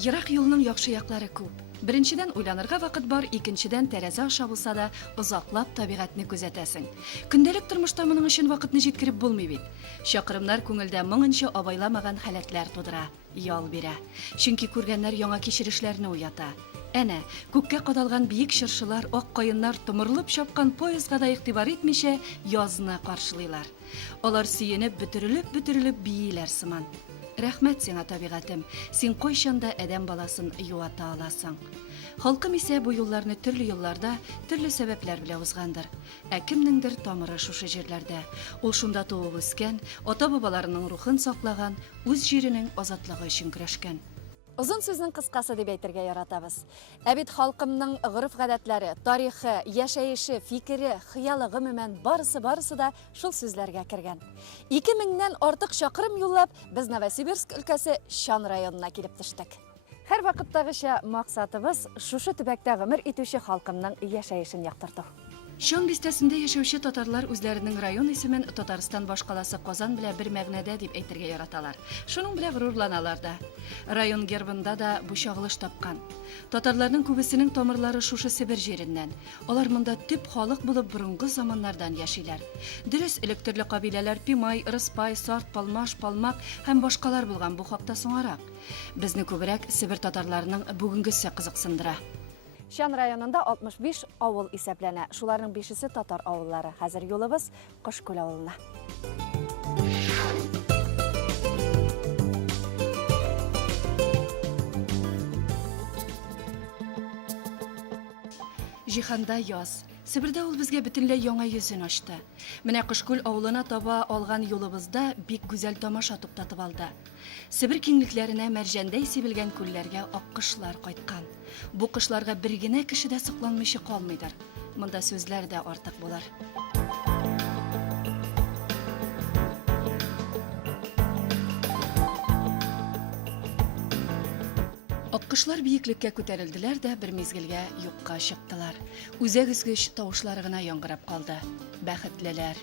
Ерак юлның яхшы яклары күп. Беренчедән уйланырга вакыт бар, икенчедән тәрәзә аша булса да озаклап табигатьне күзәтәсең. Көндәлек тормышта моның өчен вакытны җиткереп булмый бит. Чакрымнар күңелдә моңынча абайламаган халәтләр тудыра, ял бирә. Чөнки күргәннәр яңа кичерешләрне уята. Әнә, күккә кадалган биек чыршылар, ак каеннар томырылып чапкан поездга да игътибар итмичә язны каршылыйлар. Алар сөенеп, бөтерелеп бииләр сыман. Рәхмәт сиңа, табигатым, син кайчанда адәм баласын юата аласың. Халкым исә бу юлларны төрле юлларда, төрле сәбәпләр белән узгандыр. Ә кемнеңдер тамыры шушы җирләрдә. Ул шунда туып үскән, ата-бабаларының рухын саклаган, үз җиренең азатлыгы өчен көрәшкән. Озын сүзнең кыскасы дип әйтергә яратабыз. Ә бит халкымның гырыф-гадәтләре, тарихы, яшәеше, фикере, хыялы гомумән барысы да шул сүзләргә кергән. 2000-нән артык чакрым юллап, без Новосибирск өлкәсе Шан районына килеп төштек. Һәр вакыттагыча максатыбыз шушы төбәктә гомер итүче халкымның яшәешен яктырту. Шан бистәсендә яшәүче татарлар үзләренең район исемен Татарстан башкаласы Казан белән бер мәгънәдә дип әйтергә яраталар. Шуның белән горурланалар да. Район гербында да бу чагылыш тапкан. Татарларның күбесенең тамырлары шушы Себер җиреннән. Алар монда төп халык булып борынгы заманнардан яшиләр. Дөрес, электрле кабиләләр Пимай, Рыспай, Сарт, Палмаш, Палмак һәм башкалар булган бу хакта соңарак. Безне күбрәк Себер татарларының бүгенгесе кызыксындыра. Шан районында 65 авыл исәпләнә. Шуларның 5-се татар авыллары. Хәзер юлыбыз Кошкүл авылына. Җиһанда яз. Себердә ул безгә бөтенләй яңа йөзен ачты. Менә Кошкүл авылына таба алган юлыбызда бик гүзәл тамаша туктатып алды. Себер киңлекләренә мәрҗәндәй сибелгән күлләргә аккышлар кайткан. Бу кышларга бер генә кеше дә сокланмыйча калмыйдыр. Монда сүзләр дә артык булар. Аккышлар биеклеккә күтәрелделәр дә бер мизгелгә юкка чыктылар. Үзәгезгеч тавышлары гына яңгырап калды. Бәхетлеләр.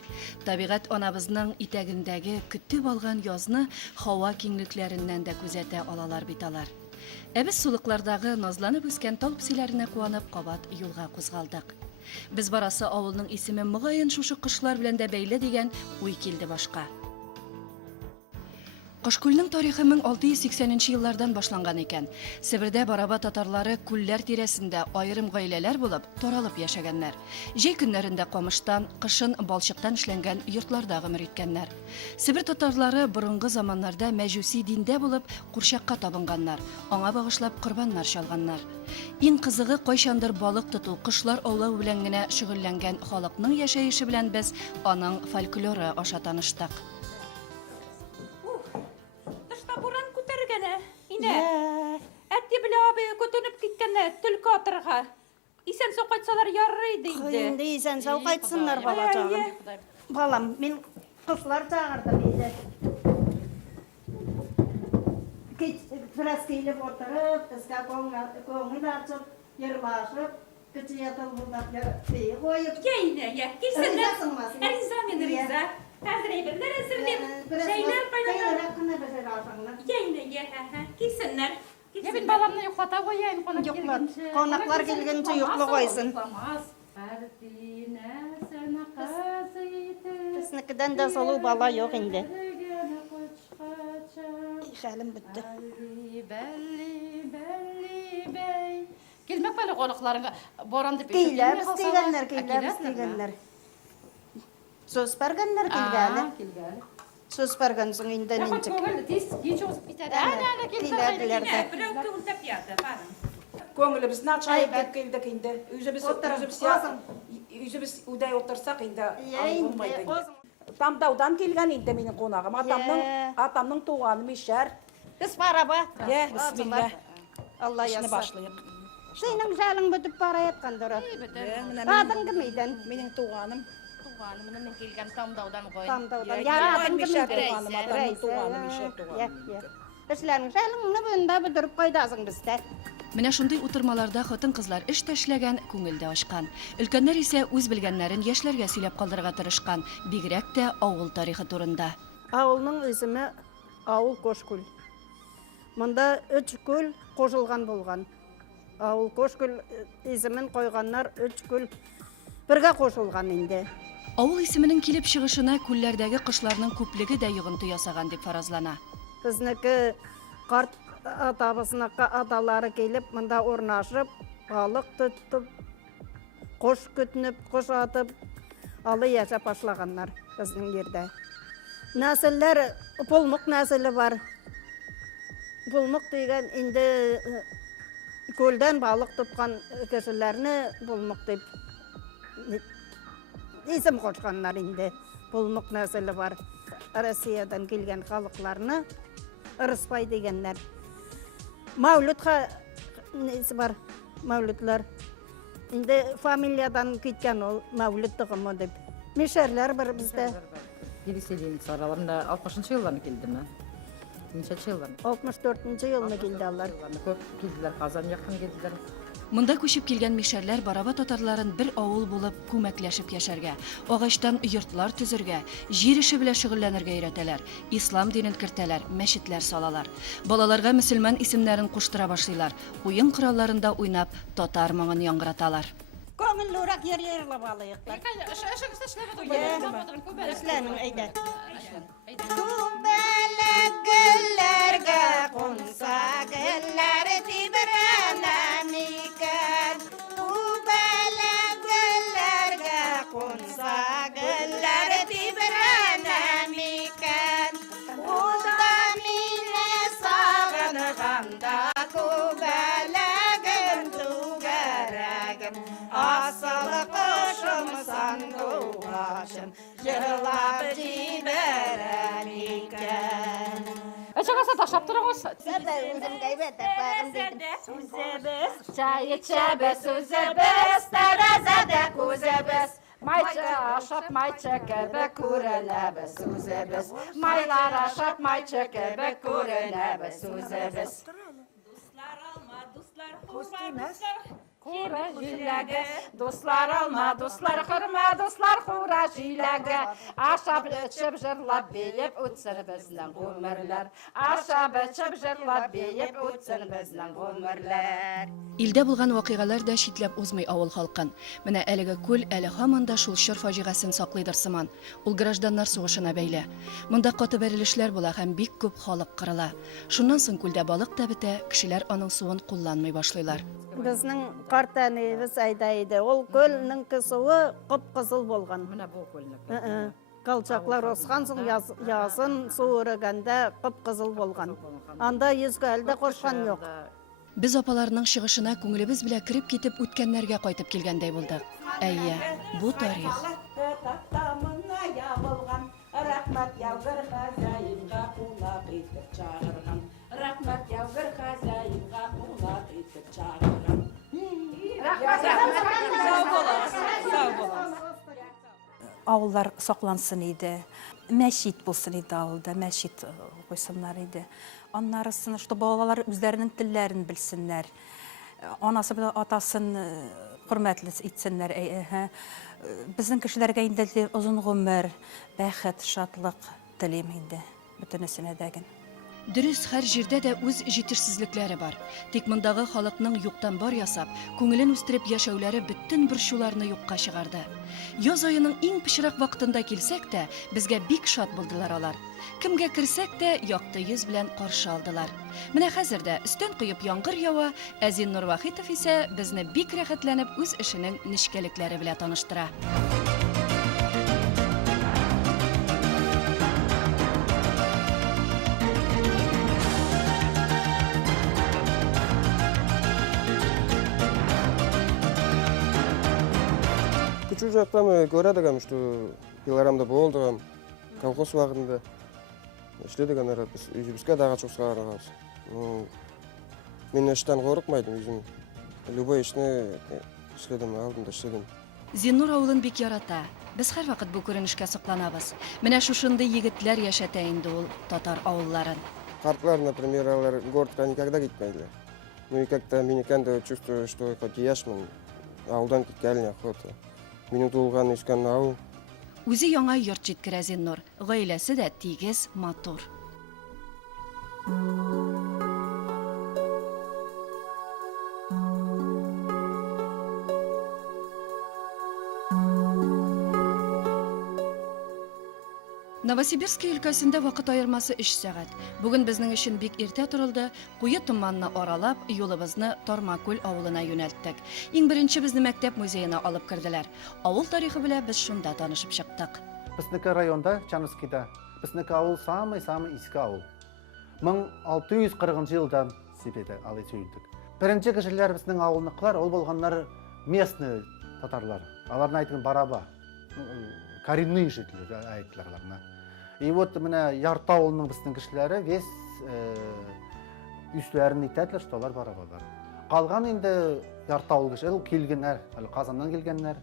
Табигать анабызның итәгендәге көтеп алган язны һава киңлекләреннән дә күзәтә алалар бит алар. Ә без сулыклардагы назланып үскән тал псиләренә куанып кабат юлга кузгалдык. Без барасы авылның исеме мөгаен шушы кышлар белән дә бәйле дигән уй килде башка. Кошкүлнең тарихы 1680 еллардан башланган икән. Себердә бараба татарлары күлләр тирәсендә аерым гаиләләр булып таралып яшәгәннәр. Җәй көннәрендә камыштан, кышын балчыктан эшләнгән йортларда гомер иткәннәр. Себер татарлары борынгы заманнарда мәҗүси диндә булып курчакка табынганнар, аңа багышлап корбаннар чалганнар. Иң кызыгы кайчандыр балык тоту, кышлар аулау белән генә шөгыльләнгән халыкның яшәеше белән без аның фольклоры аша таныштык. Әтте белә абый көтенеп киткәндә төлке атырга. Исән сау кайтсалар ярый иде инде. Инде исән сау кайтсыннар балачагым. Балам, мин кызлар чагырдым инде. Biraz килеп отырып, безгә көңел ачып, йырлашып, кече ятыл булдап куйып. Йә, килсеннәр. Риза мен риза. Хәзер әйберләр әзерләп, шәйләр кайнатып. Йә, килсеннәр. Я бит баламны йоклата куяйын, Конаклар килгәнче йоклы куйсын. Безнекедән дә солу бала юк инде. Хәлем бетте. Килмәк бәле колакларыңа боран дип Килгәннәр. Söz бергәннәр килгән. Söz бергән соң инде нинчек. Көңіліміз начай бәк келдік енді. Үзіміз удай отырсақ енді Тамдаудан келген енді менің қонағым. Атамның туғаны Мишәр. Біз бараба. Бісмилля. Алла Шыны ясса. башлайық. Сенің жалың бітіп бара жатқандар. Адың кім едің? Менің туғаным. Туғанымның келген Тамдаудан ғой. Тамдаудан. Адың Мишәр туғаным. Атамның туғаны Мишәр туғаным. Эшләрің жалыңны бында бітіріп қойдасың бізде. Менә шундый утырмаларда хатын-кызлар эш тәшләгән, күңелдә ачкан. Өлкәннәр исә үз белгәннәрен яшьләргә сөйләп калдырырга тырышкан, бигрәк тә авыл тарихы турында. Авылның исеме Авыл Кошкүл. Монда 3 күл қошылған болған. Ауыл Қошкөл исемен қойғаннар 3 күл бірге қошылған инде. Авыл исеменең килеп чыгышына күлләрдәге кышларның күплеге дә йогынты ясаган дип фаразлана. Безнеке карт атабызныка аталары келіп, монда орнашып, балық тұтып, қош күтініп, қош атып, алы яшап башлаганнар безнең ердә. Нәселләр пулмык нәселе бар. Пулмык дигән инде көлдән балық тоткан кешеләрне пулмык дип исем кушканнар инде. Пулмык нәселе бар. Россиядан килгән халыкларны ырыспай дигәннәр. Мәүлүдка несе бар? Мәүлүдләр. Инде фамилиядан киткән ул Мәүлүд тыгымы дип. Мишәрләр бар бездә. Переселенец араларында 60-нчы елларны килдеме? Ничәнче елларны? 64-нчы елны килде алар. Көп килделәр, Казан якын килделәр. Монда күчеп килгән мишәрләр бараба татарларын бер авыл булып күмәкләшеп яшәргә, агачтан йортлар төзергә, җир эше белән шөгыльләнергә өйрәтәләр, ислам динен кертәләр, мәчетләр салалар. Балаларга мөселман исемнәрен куштыра башлыйлар, уен коралларында уйнап, татар моңын яңгыраталар. Көңеллерәк йөрләп алыйклар. Эшләнең әйдә. Күбәләк гөлләргә конса гөлләр тибрәнә микән. Күбәләк гөлләргә конса гөлләр тибрәнә микән. Улда мине сагынганда күбәләгем түгәрәгем. Асылы кошым сандугашым, җырлап җибәрәм икән. Эчегәсә ташлап торыгыз. Чай içəбез, үзəбез, tərəzədə күзəbез. Майчы ашап, майчы кебек күренәбез, үзебез. Майлар ашап, майчы кебек күренәбез, үзебез. Хура җиләге, дуслар алма, дуслар хөрмә, дуслар хура җиләге. Ашап, эчеп, җырлап, бейеп үтсен безнең гомерләр. Ашап, эчеп, җырлап, бейеп үтсен безнең гомерләр. Илдә булган вакыйгалар да читләп узмый авыл халкын. Менә әлеге күл әле һаман да шул чор фаҗигасын саклыйдыр сыман. Ул гражданнар сугышына бәйле. Монда каты бәрелешләр була һәм бик күп халык кырыла. Шуннан соң күлдә балык та бетә, кешеләр аның суын кулланмый башлыйлар. Безнең картаныбыз айда иде. Ул көлнең суы кып-кызыл булган. Менә бу күлне. Калчаклар осқан соң ясын су үрегәндә кып-кызыл булган. Анда йөзгә әлдә кошкан юк. Без апаларның чыгышына күңелебез белән кирип китеп үткәннәргә кайтып килгәндәй булдык. Әйе, бу тарих. Тактамына ябылган, рәхмәт яугыр хәзаинга кунак итеп чыгарган. Рәхмәт яугыр хәзаинга кунак итеп чыгарган. Авыллар саклансын иде. Мәчет булсын иде авылда, мәчет куйсыннар иде. Аннарысын, что балалар үзләренең телләрен белсеннәр. Анасы белән атасын хөрмәтле итсеннәр. Безнең кешеләргә инде озын гомер, бәхет, шатлык телим инде. Бөтенесенә дәген. Дөрес, һәр җирдә дә үз җитешсезлекләре бар. Тик мондагы халыкның юктан бар ясап, күңелен үстереп яшәүләре бөтен борчуларны юкка чыгарды. Яз аеның иң пычрак вакытында килсәк тә, безгә бик шат булдылар алар. Кемгә керсәк тә, якты йөз белән каршы алдылар. Менә хәзер дә өстән куеп яңгыр ява, Әзин Нурвахитов исә безне бик рәхәтләнеп үз эшенең нечкәлекләре белән таныштыра. Küçük жақтан көрәдігім, что пилорамда болдығым, колхоз уақытында ішледіген әрі біз үйімізге дағы çok сағарығыз. Мен іштен қорықмайдым, өзім любой ішіне ішледім, алдымда ішледім. Зиннур авылын бик ярата. Без һәр вакыт бу күренешкә сокланабыз. Менә шушындый егетләр яшәтә инде ул татар авылларын. Қартлар, например, алар городқа никогда кетмейділер. Ну и как-то мен кәнді чувствую, что хоть яшмын, ауылдан кеткәліне охота. Минем туылған өскен ауыл. Үзе яңа йорт җиткерә Зиннур. Гаиләсе дә тигез, матур. Новосибирск өлкәсендә вакыт айырмасы 3 сәгать. Бүген безнең өчен бик иртә турылды, куе томанны аралап, юлыбызны Тормакүл авылына юнәлттек. Иң беренче безне мәктәп музеена алып керделәр. Авыл тарихы белән без шунда танышып чыктык. Біздікі районда, Чановскийда, біздікі ауыл самый-самый ескі ауыл. 1640 жылдан себеді алай сөйлдік. Бірінші кішілер біздің ауылнықлар, ол болғандар местный татарлар. Аларына айтқан бараба, коренные жители айтларларына. И вот міне Ярты ауылының біздің кішілері вес үслерін айтадылар, что олар барабалар. Қалған енді Ярты ауыл кішілер келгенлер, Қазаннан келгенлер,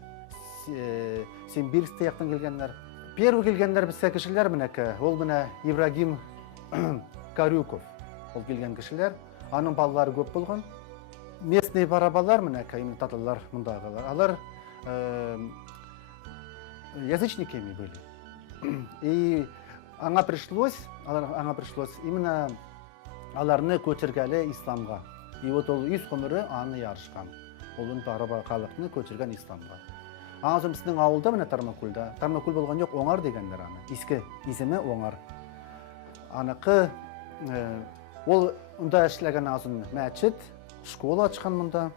Симбирск таяқтан келгенлер. Первый келгендер біз кішілер мінекі, ол міне Ибрагим Карюков, ол келген кішілер, аның балалары көп болған. Местный барабалар мінекі, именно татарлар мұндағылар, алар язычниками были. И аңа пришлось именно аларны көтергәлі исламға. И вот ол үз ғұмыры аны ярышқан. Олын бараба қалықны көтерген исламға. Аңызым біздің ауылда, міне Тармакүлда. Тармакүл болған жоқ, оңар дегендер аны. Искі изімі оңар. Анықы, ол ұнда әшілеген азын мәчет, школа ашқан мұнда.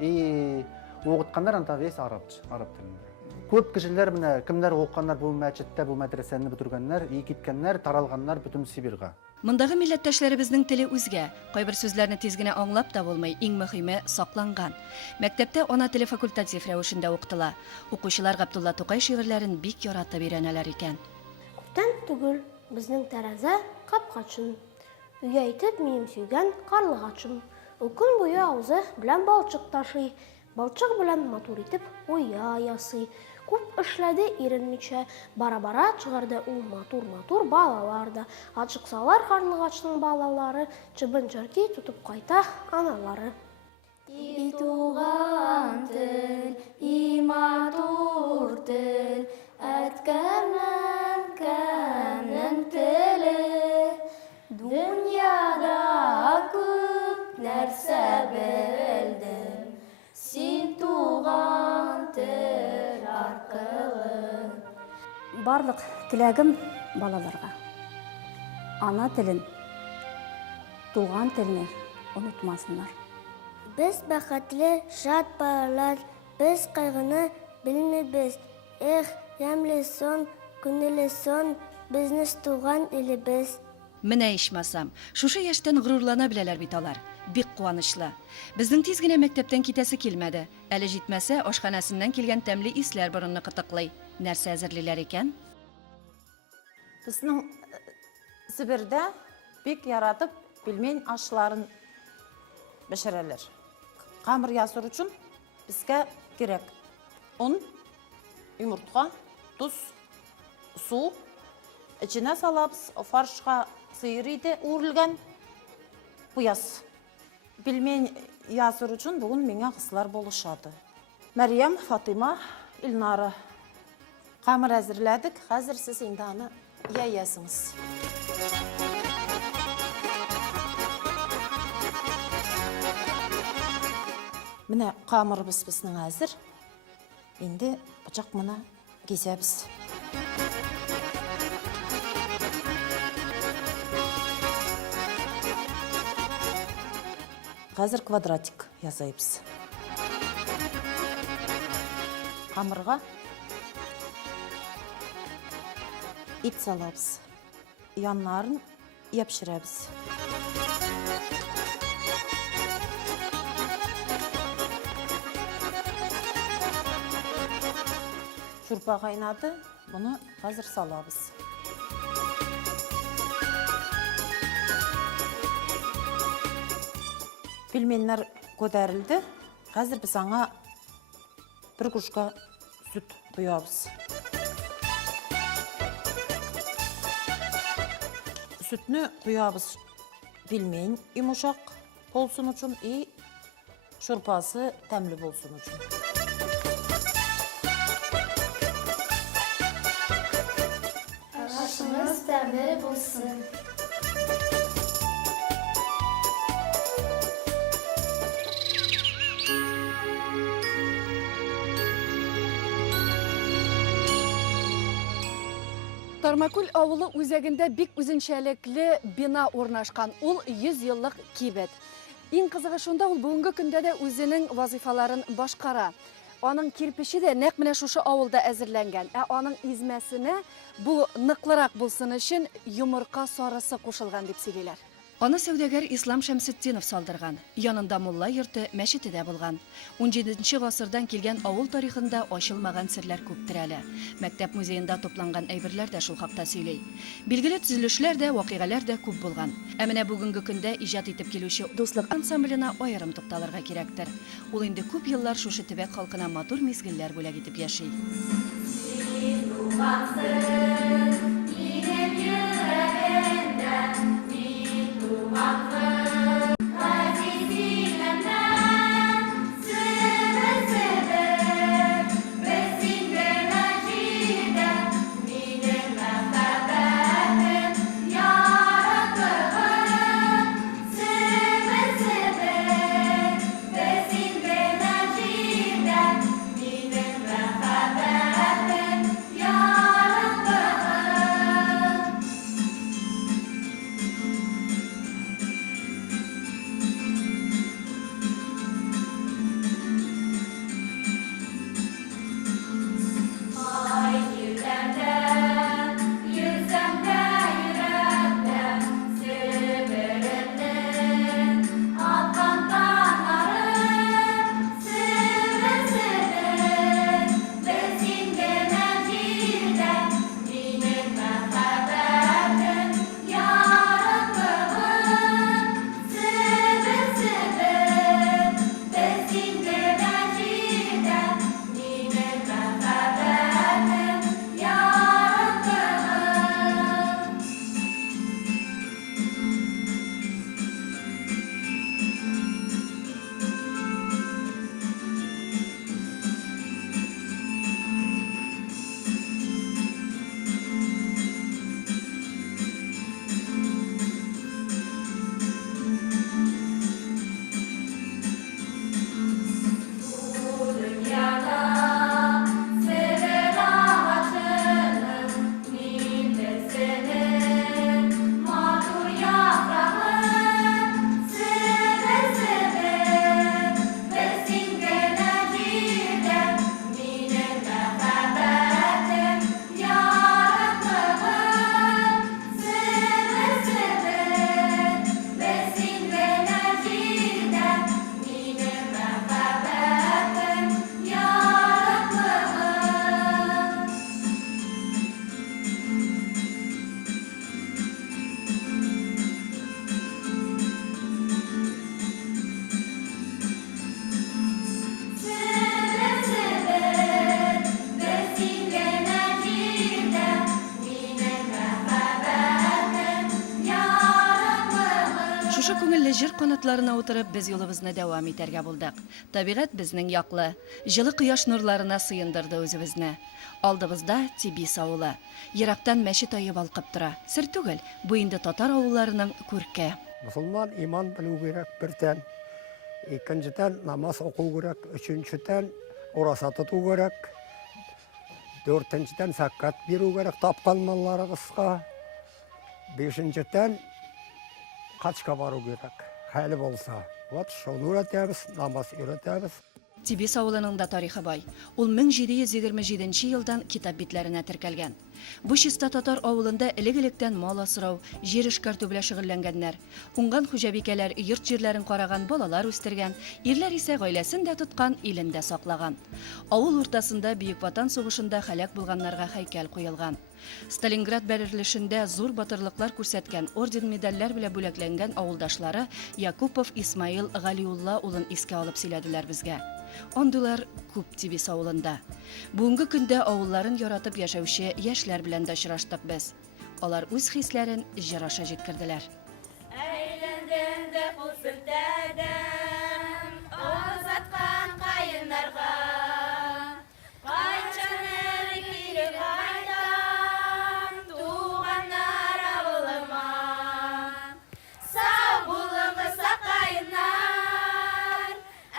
И оғытқандар анда вес араб тілінде. Көп кішілер, міне, кімдер оққандар бұл мәчетті, бұл мәдресені бітіргенлер, и кеткенлер, таралғанлар бүтін Сибирға. Мондагы милләттәшләребезнең теле үзгә, кайбер сүзләрне тиз генә аңлап та булмый, иң мөһиме сакланган. Мәктәптә ана теле факультатив рәвешендә укытыла. Укучылар Габдулла Тукай шигырьләрен бик яратып өйрәнәләр икән. Күптән түгел безнең тәрәзә капкачын. Өйгә әйтеп минем сөйгән карлыгачым. Ул көн буе авызы белән балчык ташый. Балчык белән матур итеп уя ясый. Күп эшләде иренмичә, бара-бара чыгарды ул матур балалар да. Ачыксалар карлыгачның балалары, чыбын-чырки тутып кайта аналары. И туган тел, и матур тел, әткәмнән кәмнең теле. Дөньяда күп нәрсә белдем, син туган тел. Барлық тіләгім балаларға. Ана тілін, туған тіліне ұнытмасынlar. Біз бақытлы, жат балалар, біз қайғыны білмейбіз. Ямлы сон, күнелі сон, бізнес туған елебіз. Менә ичмасам, шушы яшьтән горурлана беләләр бит алар. Бик куанычлы. Безнең тиз генә мәктәптән китәсе килмәде. Әле җитмәсә, ашханасыннан килгән тәмле исләр борынны кытыклый. Нәрсә әзерлиләр икән? Біздің Сибирдә бик яратып пельмень ашларын бешерәләр. Қамыр ясыр үшін бізге керек ұн, йомыртқа, тұз, су, içine салабыз, фаршқа сыйыр иде үрілген бұяс. Пельмень ясыр үшін бүгін меңе қысылар болышады. Мәриям, Фатима, Илнары. Қамыр әзірләдік, қазір сіз енді аны яясыңыз. Міне қамырыбыз біздің әзір. Енді бұчақ мұна кезебіз. Қазір квадратик ясайбыз. Қамырға ит салабыз. Яннарын епшірәбіз. Шурпа қайнады, бұны қазір салабыз. Пельменлер көтерілді. Қазір біз аңа бір күшқа сүт құябыз. Sütünü koyabız bilmeyin, yumuşak olsun için iyi, şurpası təmli olsun için. Aşımız təmli olsun. Тармакүл авылы үзәгендә бик үзенчәлекле бина урнашкан. Ул 100 еллык кибет. Иң кызыгы шунда, ул бүгенге көндә дә үзенең вазифаларын башкара. Аның кирпиче дә нәкъ менә шушы авылда әзерләнгән. Аның измәсенә бу ныклырак булсын өчен йомырка сарысы кушылган дип сөйлиләр. Аны сәүдәгәр Ислам Шәмсетдинов салдырган. Янында мулла йорты, мәчете дә булган. 17нче гасырдан килгән авыл тарихында ачылмаган серләр күптер әле. Мәктәп музеенда тупланган әйберләр дә шул хакта сөйли. Билгеле төзелешләр дә, вакыйгалар да күп булган. Ә менә бүгенге көндә иҗат итеп килүче дуслык ансамблена аерым тукталырга кирәктер. Ул инде күп еллар шушы төбәк халкына матур мизгелләр бүләк итеп яши. Шушы күңелле җир канатларына утырып, без юлыбызны дәвам итәргә булдык. Табигать безнең яклы, җылы кояш нурларына сыендырды үзебезне. Алдыбызда Тибис авылы. Ерактан мәчет ае балкып тора. Сер түгел, бу инде татар авылларының күрке. Мусулман иман белү кирәк бердән. Икенчедән намаз уку кирәк, өченчедән ураса тоту кирәк. Дөртенчедән закат бирү кирәк тапкан малларыгызга. Бишенчедән качка бару кирәк. Хәле булса. Вот шуны өйрәтәбез, намаз өйрәтәбез. Тибис авылының да тарихы бай. Ул 1727 елдан китап битләренә теркәлгән. Бу чиста татар авылында элек-электән мал асрау, җир эшкәртү белән шөгыльләнгәннәр. Уңган хуҗабикәләр йорт җирләрен караган, балалар үстергән, ирләр исә гаиләсен дә тоткан, илен дә саклаган. Авыл уртасында Бөек Ватан сугышында һәлак булганнарга һәйкәл куелган. Сталинград бәрелешендә зур батырлыклар күрсәткән, орден медальләр белән бүләкләнгән авылдашлары Якупов Исмаил Галиулла улын искә алып сөйләделәр безгә. Андылар күп Тибис авылында. Бүгенге көндә авылларын яратып яшәүче яшьләр белән дә очраштык без. Алар үз хисләрен җыр аша җиткерделәр. Әйләндем дә кул селтәдем, озаткан каеннарга. Кайчаныр кире кайтам, туганнар авылыма. Сау булыңыз каеннар,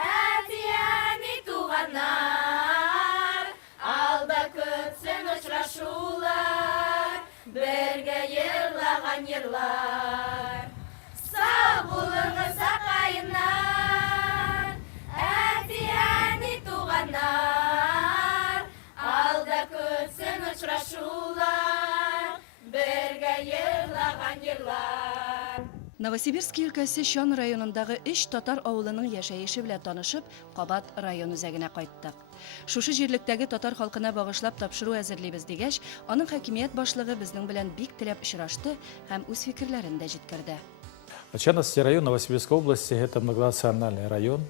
әти-әни туганнар. Алда көтсен очрашулар, йырлаган йырлар. Сау булыңыз сакайыннар, әти-әни туганнар, алда көтсен очрашулар, бергә йырлаган йырлар. Новосибирск өлкәсе Шон районындагы 3 татар авылының яшәеше белән танышып, Кабат район үзәгенә кайттык. Шушы җирлектәге татар халкына багышлап тапшыру әзерлибез дигәч, аның хакимият башлыгы безнең белән бик теләп очрашты һәм үз фикерләрен дә җиткерде. Чановский район Новосибирской области – это многонациональный район.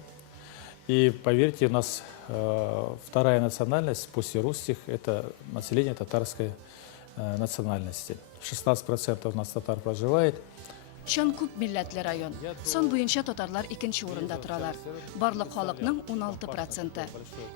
И поверьте, у нас вторая национальность после русских – это население татарской национальности. 16% у нас татар проживает. Шон күп милләтле район. Сон буенча татарлар 2нче урында торалар. Барлык халыкның 16%.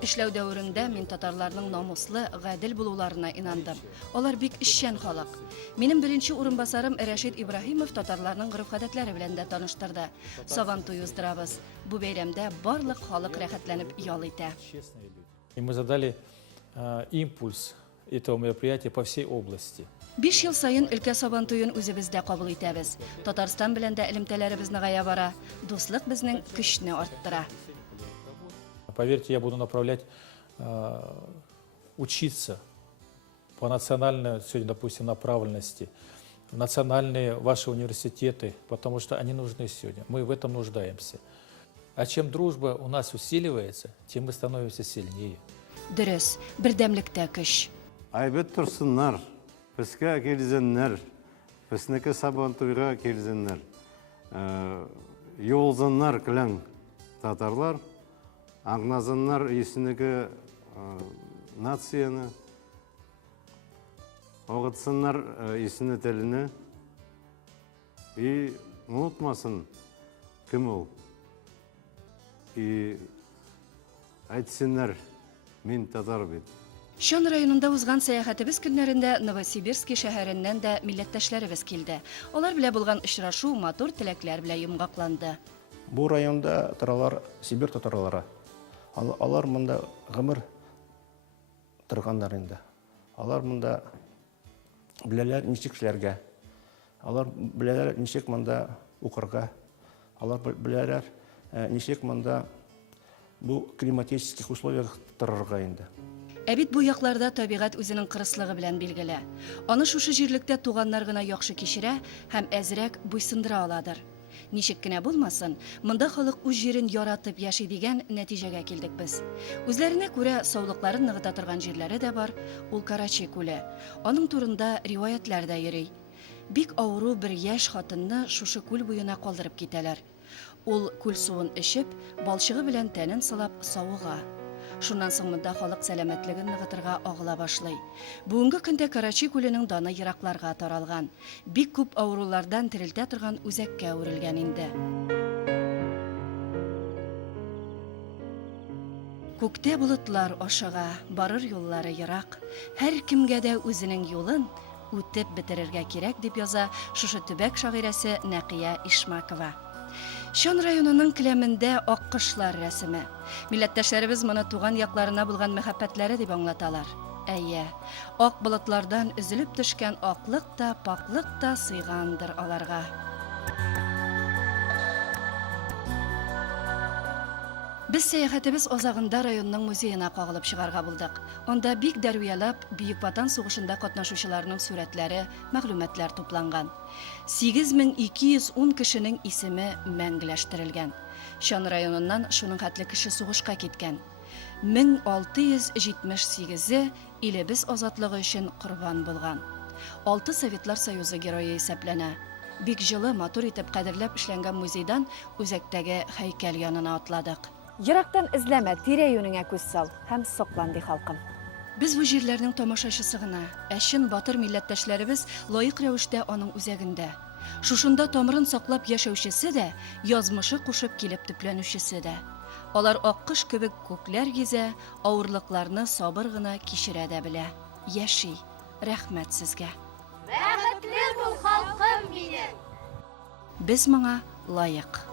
Эшләү дәверендә мин татарларның намуслы, гадел булуларына инандым. Алар бик эшчән халык. Минем беренче урынбасарым Рәшид Ибраһимов татарларның гореф-гадәтләре белән дә таныштырды. Сабантуй уздырабыз. Бу бәйрәмдә барлык халык рәхәтләнеп ял итә. И мы задали импульс этого мероприятия по всей области. 5 ел сайын өлкә сабантуен үзебездә кабул итәбез. Татарстан белән дә элемтәләребез ныгая бара. Дуслык безнең көчне арттыра. Поверьте, я буду направлять учиться по национальной, сегодня, допустим, направленности, в национальные ваши университеты, потому что они нужны сегодня. Мы в этом нуждаемся. А чем дружба у нас усиливается, тем мы становимся сильнее. Дөрес, бердәмлектә көч. Айбет тұрсыннар, бізге келзеннер, бізнекі сабантуйға келзеннер, йолзаннар кіләң татарлар, аңназаннар есінекі нацияны, оғытсыннар есіні тіліні, и ұмытмасын кім ол. И айтсыннар, мен татар бет. Шон районында узган сәяхәтебез көннәрендә Новосибирск шәһәреннән дә милләттәшләребез килде. Алар белән булган очрашу матур теләкләр белән йомгакланды. Бу районда торалар Сибир татарлары. Алар монда гомер торганнар инде. Алар монда беләләр ничек эшләргә. Алар беләләр ничек монда укырга. Алар беләләр ничек монда бу климатических условиях торырга инде. Әбит бу якларда табигать үзенең кырыслыгы белән билгеле. Аны шушы җирлектә туганнар гына яхшы кичерә һәм әзрәк буйсындыра аладыр. Ничек кенә булмасын, монда халык үз җирен яратып яши дигән нәтиҗәгә килдек без. Үзләренә күрә саулыкларын ныгыта торган җирләре дә бар, ул Карачи күле. Аның турында риваятлар да йөри. Бик авыру бер яшь хатынны шушы күл буена калдырып китәләр. Ул күл суын эчеп, балчыгы белән тәнен сылап савыга. Шуннан соң монда халык сәламәтлеген ныгытырга агыла башлый. Бүгенге көндә Карачи күленең даны еракларга таралган. Бик күп авырулардан терелтә торган үзәккә үрелгән инде. Күктә болытлар ашыга, барыр юллары ерак. Һәр кемгә дә үзенең юлын үтеп бетерергә кирәк дип яза шушы төбәк шагыйрәсе Нәкия Ишмакова. Шон районының келәмендә ак кышлар рәсеме. Милләттәшләребез моны туган якларына булган мәхәббәтләре дип аңлаталар. Әйе, ак болытлардан өзелеп төшкән аклык та, паклык та сыйгандыр аларга. Без сәяхәтебез азагында районның музеена кагылып чыгарга булдык. Анда бик дәрвиялап Бөек Ватан сугышында катнашучыларның сурәтләре, мәгълүматлар тупланган. 8210 кешенең исеме мәңгеләштерелгән. Шон районыннан шуның хәтле кеше сугышка киткән. 1678-е илебез азатлыгы өчен корбан булган. 6 Советлар Союзы герое исәпләнә. Бик җылы, матур итеп кадерләп эшләнгән музейдан үзәктәге һәйкәл янына атладык. Ерактан эзләмә, тирә-юнеңә күз сал һәм соклан ди халкым. Без бу җирләрнең тамашачысы гына, әшин батыр милләттәшләребез лаек рәвештә аның үзәгендә. Шушында тамырын саклап яшәүчесе дә, язмышы кушып килеп төпләнүчесе дә. Алар аккыш кебек күкләр гизә, авырлыкларны сабыр гына кичерә дә белә. Яши, рәхмәт сезгә. Бәхетле бул халкым минем. Без моңа лаек.